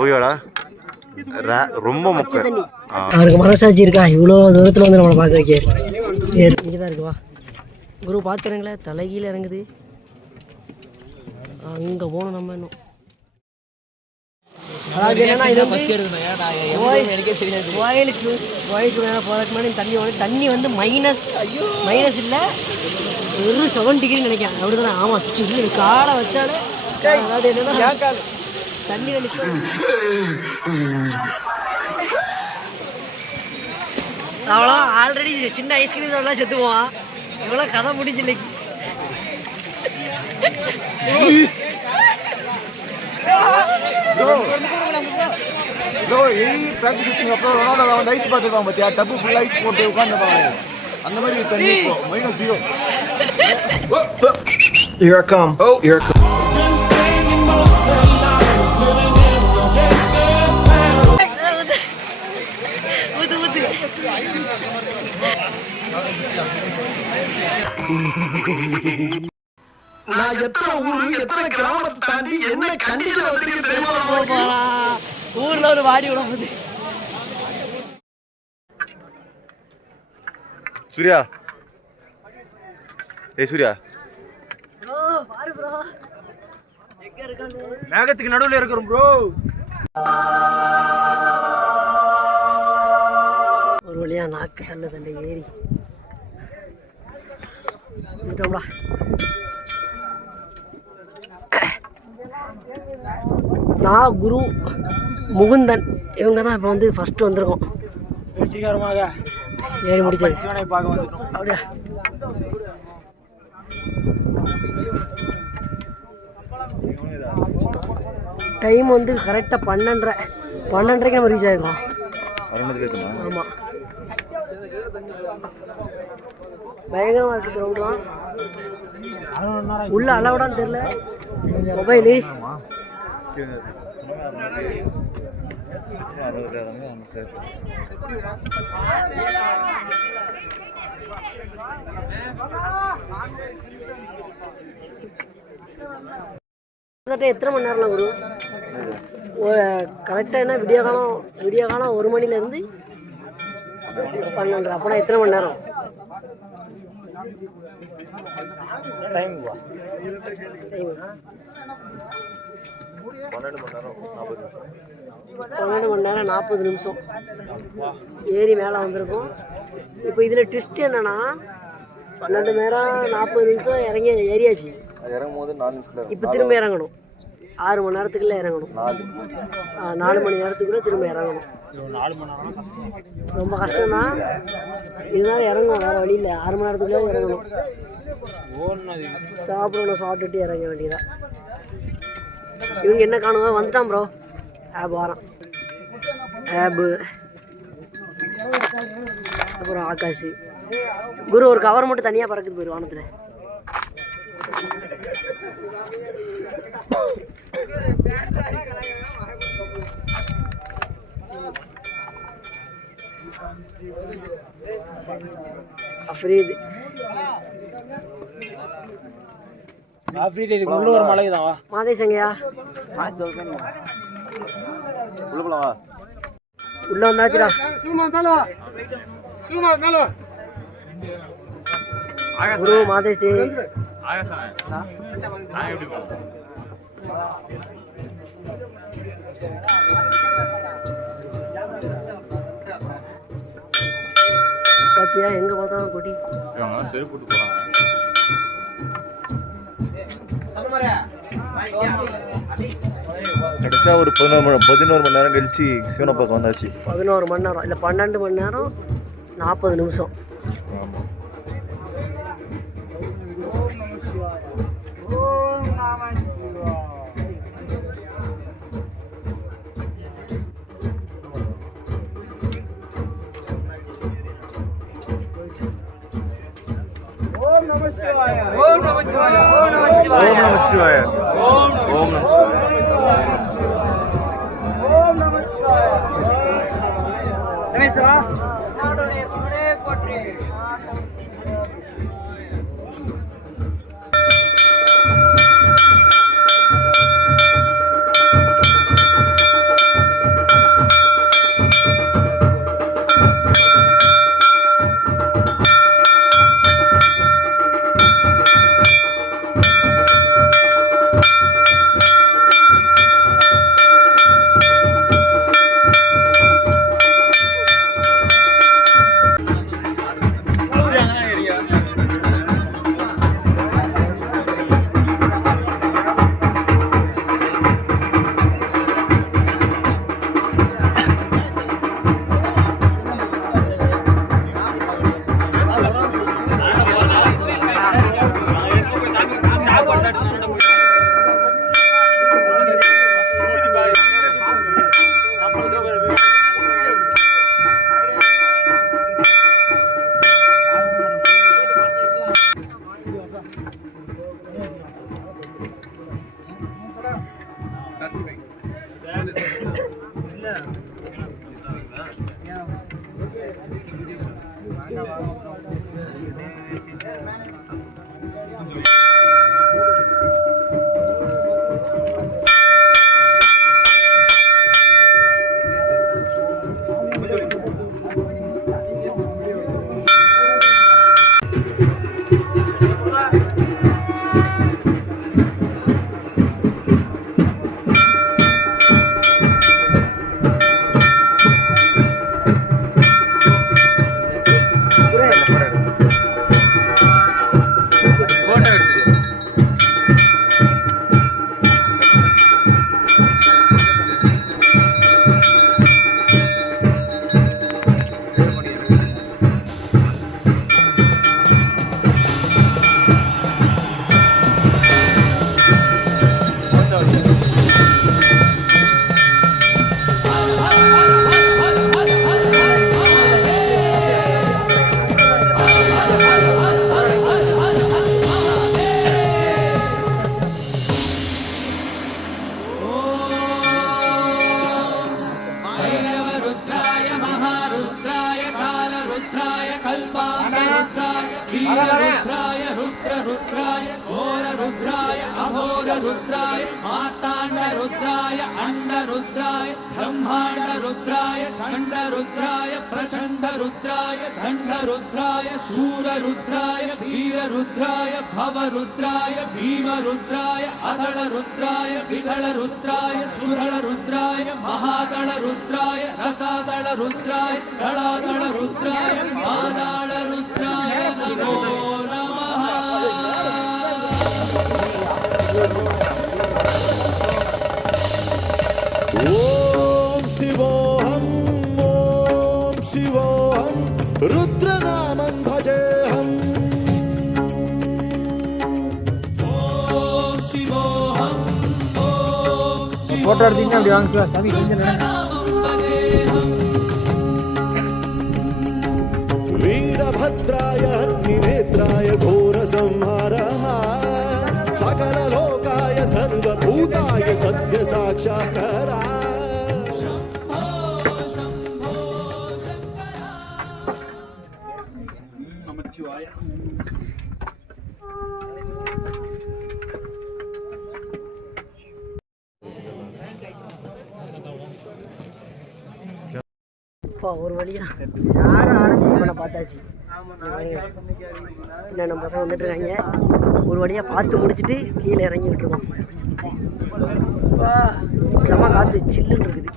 ஓகேடா ரொம்ப முக்கியம். அவருக்கு மனசாட்சி இருக்கா? இவ்வளோ தூரத்தில் வந்து நம்மளை பார்க்க வைக்க இங்கே தான் இருக்குவா குரு பார்த்துறீங்களே, தலைகீழ இறங்குது. அங்கே போகணும் நம்ம இன்னும். அதாவது என்னன்னா இது வந்து கோயிலுக்கு மேலே போகிறதுக்கு முன்னாடி தண்ணி வந்து மைனஸ் இல்லை, ஒரு 7 டிகிரி நினைக்கிறேன். அப்படி தானே? ஆமாம், சில்லு காலை வச்சாலே. அதாவது என்னன்னா தண்ணி அவ்வளோ ஆல்ரெடி சின்ன ஐஸ்கிரீம் எல்லாம் செத்துவோம். இவ்வளோ கதை முடிஞ்சு இன்னைக்கு. ப்ரோ பிராக்டிஸ் அப்புறம் ரொனால்டோ வந்து ஐஸ் பார்த்துருப்பாங்க பார்த்தியா, டப்பு ஃபுல் ஐஸ் போட்டு உட்காந்துருப்பாங்க. அந்த மாதிரி தண்ணி -0. Here I come. Oh, here I come. நான் எத்தனை ஊரு எத்தனை கிராமத்தை தாண்டி என்ன கண்டிஷன் வந்திருக்கேன் தெரியுமா? ஊர்ல ஒரு வாடி விட போகுது. சூர்யா, சூர்யா பாரு ப்ரோ, எங்க இருக்கானே? மேகத்துக்கு நடுவுல இருக்கிறோம் ப்ரோ. ஒரு வழியா நாக்கு தண்டை ஏறி வந்துட்டோம்டா. நான் குரு முகுந்தன் இவங்க தான் இப்போ வந்து ஃபர்ஸ்ட் வந்திருக்கோம். வெற்றிகரமாக ஏறி முடிச்சது. அப்படியா? டைம் வந்து கரெக்டாக 12:30 நம்ம ரீச் ஆகிருக்கோம். ஆமாம், பயங்கரமாக இருக்குது கிரவுண்ட்லாம். உள்ள அளவுடான்னு தெரில. மொபைலு எத்தனை மணி நேரம்லாம் குரு? கரெக்டாக என்ன விடிய காலம் 1 மணிலேருந்து 12:30. அப்போனா எத்தனை மணி நேரம்? டைம் 12 மணி நேரம் 40 நிமிஷம் ஏறி மேலே வந்திருக்கோம். இப்போ இதில் ட்விஸ்ட் என்னன்னா 12 மணி நேரம் 40 நிமிஷம் ஏறியாச்சு. இறங்கும்போது 4 நிமிஷம். இப்போ திரும்ப இறங்கணும். 6 மணி நேரத்துக்குள்ளே இறங்கணும். 4 மணி நேரத்துக்குள்ளே திரும்ப இறங்கணும். ரொம்ப கஷ்டம்தான், இதுதான் இறங்கணும், வேறு வழி இல்லை. 6 மணி நேரத்துக்குள்ளே இறங்கணும். சாப்பிட்டுட்டு இறங்க வேண்டியதான். இவங்க என்ன காணுவா? வந்துட்டான் ப்ரோ. ஆப் வரான். ஆப்பு அப்புறம் ஆகாஷ் குரு ஒரு கவர் மட்டும் தனியாக பறக்குது போயிரு வானத்தில். அஃப்ரீத் உள்ளூர் மலைக்குதான். மாதேசங்கயா உள்ள வந்தாச்சுடா. குரு மாதேசி பாத்தியா, எங்க பார்த்தாலும் கொடி. கடைசியா ஒரு 11 மணி நேரம் கழிச்சு சிவனப்பாக்கம் வந்தாச்சு. 11 மணி நேரம் இல்லை 12 மணி நேரம் 40 நிமிஷம். ஓம் நம சிவாய. ஓம் நம சிவாய. ஓம் நம சிவாய. ஓம் நம சிவாய. ஓம் நம சிவாய. கணேசா நாடோனே சுடே போற்றி. रुद्राय रुद्राय घोर रुद्राय अघोर रुद्राय मार्तांड रुद्राय अंड रुद्राय ब्रह्मांड रुद्राय चंड रुद्राय प्रचंड रुद्राय दंड रुद्राय शूर रुद्राय वीर रुद्राय भव रुद्राय भीम रुद्राय अदल रुद्राय विदल रुद्राय सुदल रुद्राय महादल रुद्राय रसादल रुद्राय दलादल रुद्राय मादाल रुद्राय नमो नमः। ओम शिवोहम रुद्रनामं भजेहम। ओम शिवोहम फोटो எடுத்தீங்க அப்படி வாங்க சிவா சாமி கொஞ்சம் वीरभद्राय अग्निनेत्राय घोरसंहारः सकललोकाय सर्वभूताय सत्य साक्षात्कारा। இப்போ ஒரு வழியா சிவனை பார்த்தாச்சு. இல்லை நம்ம பசங்க வந்துட்டு இருக்காங்க. ஒரு வழியாக பார்த்து முடிச்சுட்டு கீழே இறங்கிட்டு இருக்கோம். செம காற்று சில்லுன்னு இருக்குது.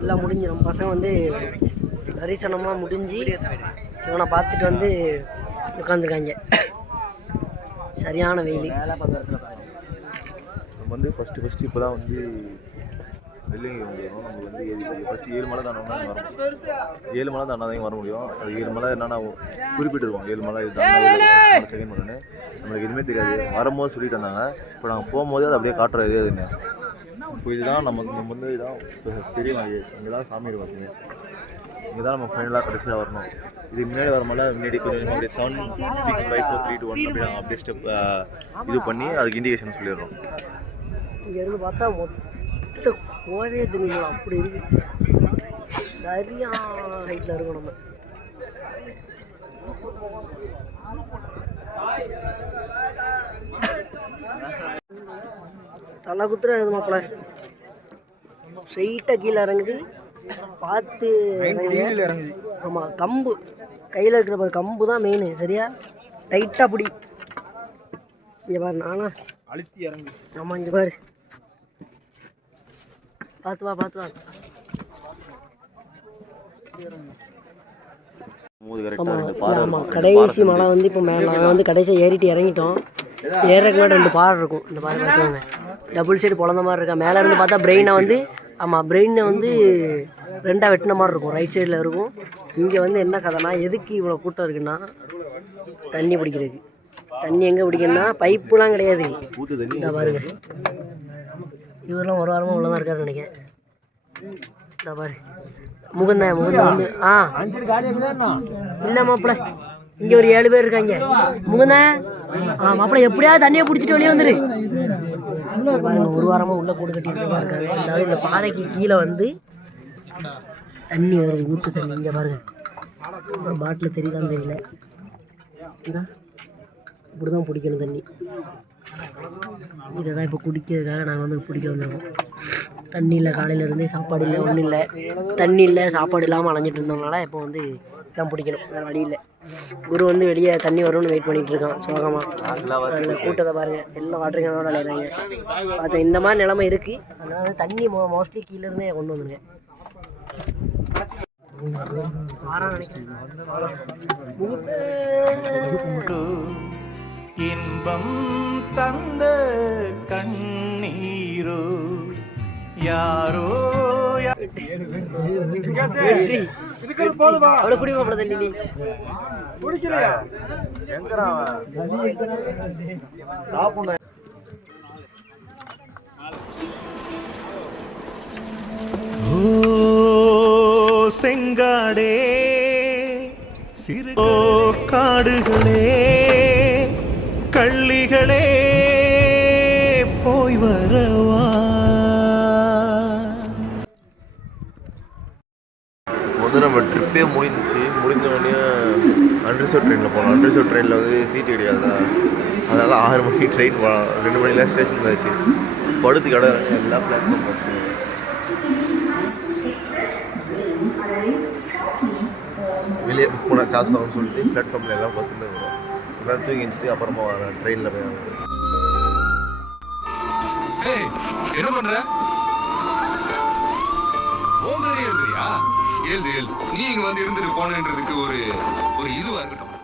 எல்லாம் முடிஞ்சு நம்ம பசங்க வந்து தரிசனமாக முடிஞ்சு சிவனை பார்த்துட்டு வந்து உட்காந்துருக்காங்க. சரியான வெயில். நம்ம வந்து ஃபஸ்ட்டு இப்போ தான் வந்து வெள்ளிங்க வந்துடும். நம்ம வந்து ஃபஸ்ட்டு 7 மலை தாண்டோம்னா வரும். 7 மலை தாண்டாதான் வர முடியும். அது 7 மலை என்னன்னா குறிப்பிட்டிருக்கோம். 7 மலை இது செகண்ட் மலைன்னு நம்மளுக்கு எதுவுமே தெரியாது. வரும்போது சொல்லிட்டு வந்தாங்க. இப்போ நாங்கள் போகும்போது அது அப்படியே காட்டுறோம் எது அதுன்னு. இப்போ இதுதான் நம்ம வந்து இதான் தெரியும். இங்கே தான் சாமி இருப்பாங்க. இங்கே தான் நம்ம ஃபைனலாக கடைசியாக வரணும். இதுக்கு முன்னாடி வர மலை முன்னாடி கொஞ்சம் அப்படியே 7 6 5 4 3 2 1 அப்படி நாங்கள் அப்படியே ஸ்டெப் இது பண்ணி அதுக்கு இண்டிகேஷன் சொல்லிடுறோம். இங்கேருந்து பார்த்தா மொத்த கோவே தெரியுமா அப்படி இருக்கு. சரியான ஹைட்டில் இருக்கும். நம்ம தலை குத்துற எது மாப்பிள்ள ஸ்ட்ரெயிட்டாக கீழே இறங்குது. பார்த்து இறங்குது. ஆமாம், கம்பு கையில் இருக்கிற பாரு, கம்பு தான் மெயின். சரியா டைட்டாக பிடி. இங்கே பாரு, நானா அழுத்தி இறங்கு. ஆமாம், இங்கே பாரு, பார்த்து வா பார்த்து வா. ஆமாம், கடைசி மலை வந்து இப்போ நாங்கள் வந்து கடைசியாக ஏறிட்டு இறங்கிட்டோம். ஏறதுக்கு முன்னாடி 2 பாறை இருக்கும். இந்த பாறை பார்த்துவாங்க, டபுள் சைடு பிறந்த மாதிரி இருக்கா. மேலே இருந்து பார்த்தா பிரெயினை வந்து பிரெயினை வந்து 2ஆக வெட்டின மாதிரி இருக்கும். ரைட் சைடில் இருக்கும். இங்கே வந்து என்ன கதைனா, எதுக்கு இவ்வளோ கூட்டம் இருக்குன்னா தண்ணி பிடிக்கிறதுக்கு. தண்ணி எங்கே பிடிக்கணும்னா பைப்புலாம் கிடையாது. இந்த பாருங்க, இவரெல்லாம் ஒரு வாரமாக உள்ளதான் இருக்காருன்னு நினைக்கிறேன். இந்த பாரு, முகுந்தன் வந்து அஞ்சு காலி இருக்குதா இல்லை மாப்பிள்ள இங்கே ஒரு 7 பேர் இருக்காங்க. முகுந்தன் மாப்பிள்ள எப்படியாவது தண்ணியை பிடிச்சிட்டு வெளியே வந்துரு. பாருங்க ஒரு வாரமாக உள்ள கூடு கட்டி இருக்க இருக்காங்க. அதாவது இந்த பாறைக்கு கீழே வந்து தண்ணி வருது, ஊற்று தண்ணி. இங்கே பாருங்க பாட்டில் தெரியுதான்னு தெரியல. இப்படி தான் பிடிக்கணும் தண்ணி. இதை தான் இப்போ குடிக்கிறதுக்காக நாங்கள் வந்து பிடிக்க வந்துருக்கோம். தண்ணி இல்லை, காலையிலேருந்தே சாப்பாடு இல்லை, ஒன்றும் இல்லை. தண்ணி இல்லை, சாப்பாடு இல்லாமல் அலைஞ்சிட்டு இருந்தோம்னால இப்போ வந்து தான் பிடிக்கணும், வேறு வழி இல்லை. குரு வந்து வெளியே தண்ணி வரும்னு வெயிட் பண்ணிகிட்டு இருக்கான் சோகமாக. இல்லை கூட்டத்தை பாருங்கள், எல்லாம் வாட்டர் கேனோட விளையாடுறாங்க. பார்த்தா இந்த மாதிரி நிலமை இருக்குது. அதனால் வந்து தண்ணி மோஸ்ட்லி கீழேருந்தே கொண்டு வந்துருங்க. இன்பம் தந்த கண்ணீரோ யாரோ அவ்வளோ குடிமா தள்ளி சாப்பிட செங்காடே சிறு காடுகளே கள்ளிகளே போய் வரவா. வந்து நம்ம ட்ரிப்பே முடிஞ்ச உடனே அன்ரிசர்வ் ட்ரெயினில் போனோம். அன்ரிசர்வ் ட்ரெயினில் வந்து சீட்டு கிடையாதா, அதனால் 6 மணிக்கு ட்ரெயின் போனோம். 2 மணிக்கெலாம் ஸ்டேஷன் இருந்தாச்சு. படுத்து கடை எல்லாம் பிளாட்ஃபார்ம் பஸ் வெளியே புக் பண்ண காசு வாங்கன்னு சொல்லிட்டு பிளாட்ஃபார்மில் எல்லாம் பார்த்துட்டு வரும். அப்புறம் தூக்கி வச்சுட்டு அப்புறமா வரேன் ட்ரெயினில் போய். என்ன பண்ற? எழுதுறியா? எழுது. நீ இங்க வந்து இருந்துட்டு போனன்றதுக்கு ஒரு இதுவா இருக்கட்டும்.